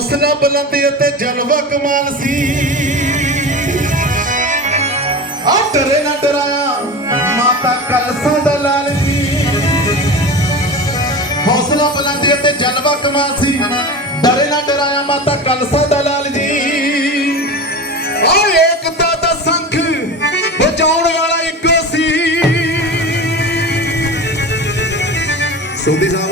ਹੌਸਲਾ ਬੁਲੰਦੀ ਅਤੇ ਜਲਵਾ ਕਮਾਲ ਸੀ। ਆ ਡਰੇ ਨਾ ਡਰਾਇਆ, ਮਾਤਾ ਕਲਸਾਂ ਦਾ ਲਾਲ ਸੀ। ਹੌਸਲਾ ਬੁਲੰਦੀ ਅਤੇ ਜਲਵਾ ਕਮਾਲ ਸੀ। ਡਰੇ ਨਾ ਡਰਾਇਆ, ਮਾਤਾ ਕਲਸਾਂ ਦਾ ਲਾਲ ਜੀ। ਆ ਏਕਤਾ ਦਾ ਸੰਖ ਬਚਾਉਣ ਵਾਲਾ ਇੱਕੋ ਸੀ। ਸੋਦੀ ਸਾਹਿਬ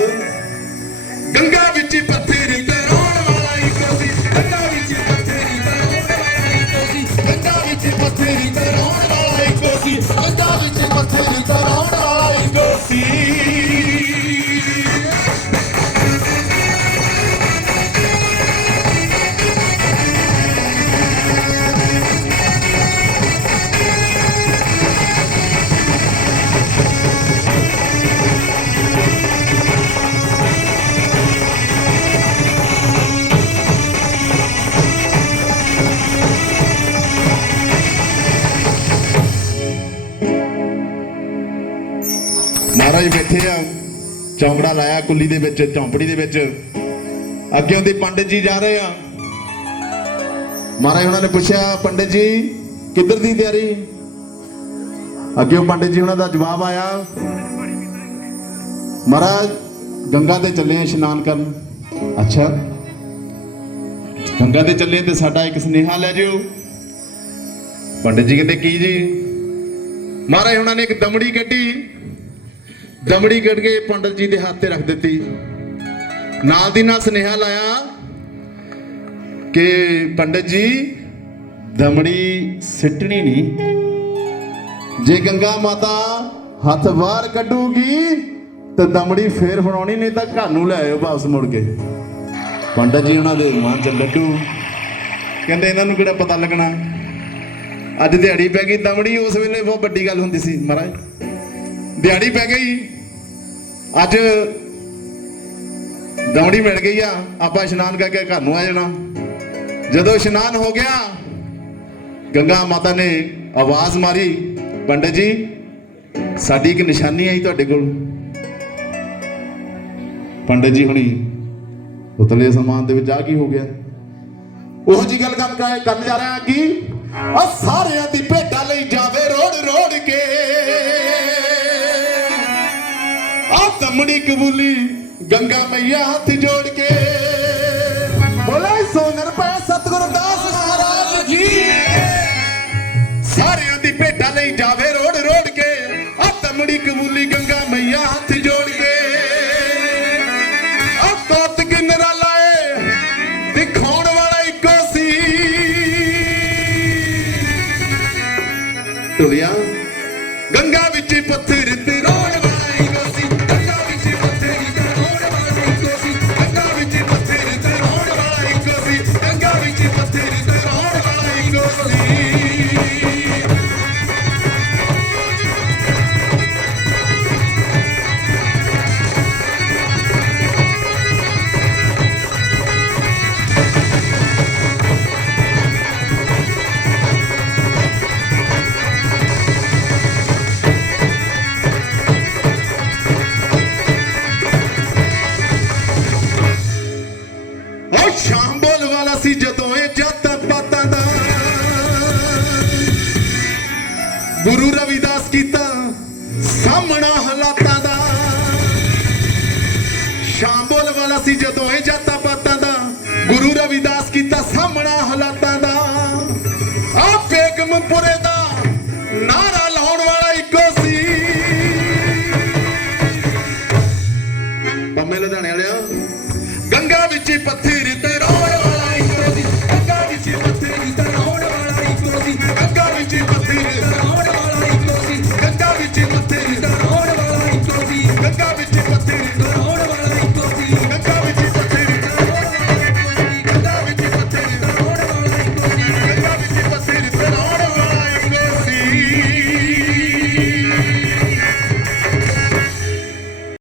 ਮਹਾਰਾਜ ਬੈਠੇ ਆ, ਚੌਂਕੜਾ ਲਾਇਆ ਕੁੱਲੀ ਦੇ ਵਿੱਚ, ਝੌਂਪੜੀ ਦੇ ਵਿੱਚ। ਅੱਗੇ ਉਹਦੇ ਪੰਡਿਤ ਜੀ ਜਾ ਰਹੇ ਆ। ਮਹਾਰਾਜ ਉਹਨਾਂ ਨੇ ਪੁੱਛਿਆ, ਪੰਡਿਤ ਜੀ, ਕਿੱਧਰ ਦੀ ਤਿਆਰੀ? ਅੱਗੇ ਉਹ ਪੰਡਿਤ ਜੀ ਉਹਨਾਂ ਦਾ ਜਵਾਬ ਆਇਆ, ਮਹਾਰਾਜ, ਗੰਗਾ ਤੇ ਚੱਲੇ ਆ ਇਸ਼ਨਾਨ ਕਰਨ। ਅੱਛਾ। ਗੰਗਾ ਤੇ ਚੱਲੇ ਤੇ ਸਾਡਾ ਇੱਕ ਸੁਨੇਹਾ ਲੈ ਜਿਓ। ਪੰਡਿਤ ਜੀ ਕਹਿੰਦੇ, ਕੀ ਜੀ? ਮਹਾਰਾਜ ਉਹਨਾਂ ਨੇ ਇੱਕ ਦਮੜੀ ਕੱਢੀ। ਦਮੜੀ ਕੱਢ ਕੇ ਪੰਡਤ ਜੀ ਦੇ ਹੱਥ ਤੇ ਰੱਖ ਦਿੱਤੀ। ਨਾਲ ਦੀ ਨਾਲ ਸੁਨੇਹਾ ਲਾਇਆ ਕਿ ਪੰਡਤ ਜੀ, ਦਮੜੀ ਸਿੱਟਣੀ ਨਹੀਂ। ਜੇ ਗੰਗਾ ਮਾਤਾ ਹੱਥ ਬਾਹਰ ਕੱਢੂਗੀ, ਤੇ ਦਮੜੀ ਫੇਰ ਫੜਾਉਣੀ ਨਹੀਂ ਤਾਂ ਘਰ ਨੂੰ ਲੈ ਆਇਓ ਵਾਪਸ ਮੁੜ ਕੇ। ਪੰਡਤ ਜੀ ਉਹਨਾਂ ਦੇ ਮਨ ਚ ਲੱਡੂ। ਕਹਿੰਦੇ ਇਹਨਾਂ ਨੂੰ ਕਿਹੜਾ ਪਤਾ ਲੱਗਣਾ? ਅੱਜ ਦਿਹਾੜੀ ਪੈ ਗਈ, ਦਮੜੀ ਉਸ ਵੇਲੇ ਬਹੁਤ ਵੱਡੀ ਗੱਲ ਹੁੰਦੀ ਸੀ, ਮਹਾਰਾਜ। ਦਿਹਾੜੀ ਪੈ ਗਈ। ਅੱਜ ਦਮੜੀ ਮਿਲ ਗਈ ਆ, ਆਪਾਂ ਇਸ਼ਨਾਨ ਕਰਕੇ ਘਰ ਨੂੰ ਆ ਜਾਣਾ। ਜਦੋਂ ਇਸ਼ਨਾਨ ਹੋ ਗਿਆ, ਗੰਗਾ ਮਾਤਾ ਨੇ ਆਵਾਜ਼ ਮਾਰੀ, ਪੰਡਤ ਜੀ, ਸਾਡੀ ਇੱਕ ਨਿਸ਼ਾਨੀ ਆਈ ਤੁਹਾਡੇ ਕੋਲ। ਪੰਡਤ ਜੀ ਹੁਣੀ ਉਤਲੇ ਸਮਾਨ ਦੇ ਵਿੱਚ ਆ ਕੀ ਹੋ ਗਿਆ? ਉਹ ਜੀ ਗੱਲ ਕਰਨ ਜਾ ਰਿਹਾ ਕਿ ਆ ਸਾਰਿਆਂ ਦੀ ਆ ਕਬੂਲੀ ਗੰਗਾ ਮਈਆ ਹੱਥ ਜੋੜ ਕੇ। ਬੋਲੇ ਸੋਨਰ ਪੈ ਸਤਿਗੁਰੂ ਦਾਸ ਮਹਾਰਾਜ ਜੀ। ਸਾਰਿਆਂ ਦੀ ਭੇਟਾ ਲਈ ਜਾਵੇ ਰੋੜ ਰੋੜ ਕੇ ਆ ਦਮੜੀ ਕਬੂਲੀ ਵਾਲਾ ਸੀ ਜਦੋਂ ਇਹ ਜਾਤਾ ਪਾਤਾਂ ਦਾ ਗੁਰੂ ਰਵਿਦਾਸ ਕੀਤਾ ਸਾਹਮਣਾ ਹਾਲਾਤਾਂ ਦਾ। ਆ ਬੇਗਮਪੁਰੇ ਦਾ ਨਾਰਾ ਲਾਉਣ ਵਾਲਾ ਇੱਕੋ ਸੀ। ਬੰਮੇ ਲਦਾਣੇ ਵਾਲਿਆ ਗੰਗਾ ਵਿੱਚ ਹੀ ਪੱਥੀ ਰਿਤੇ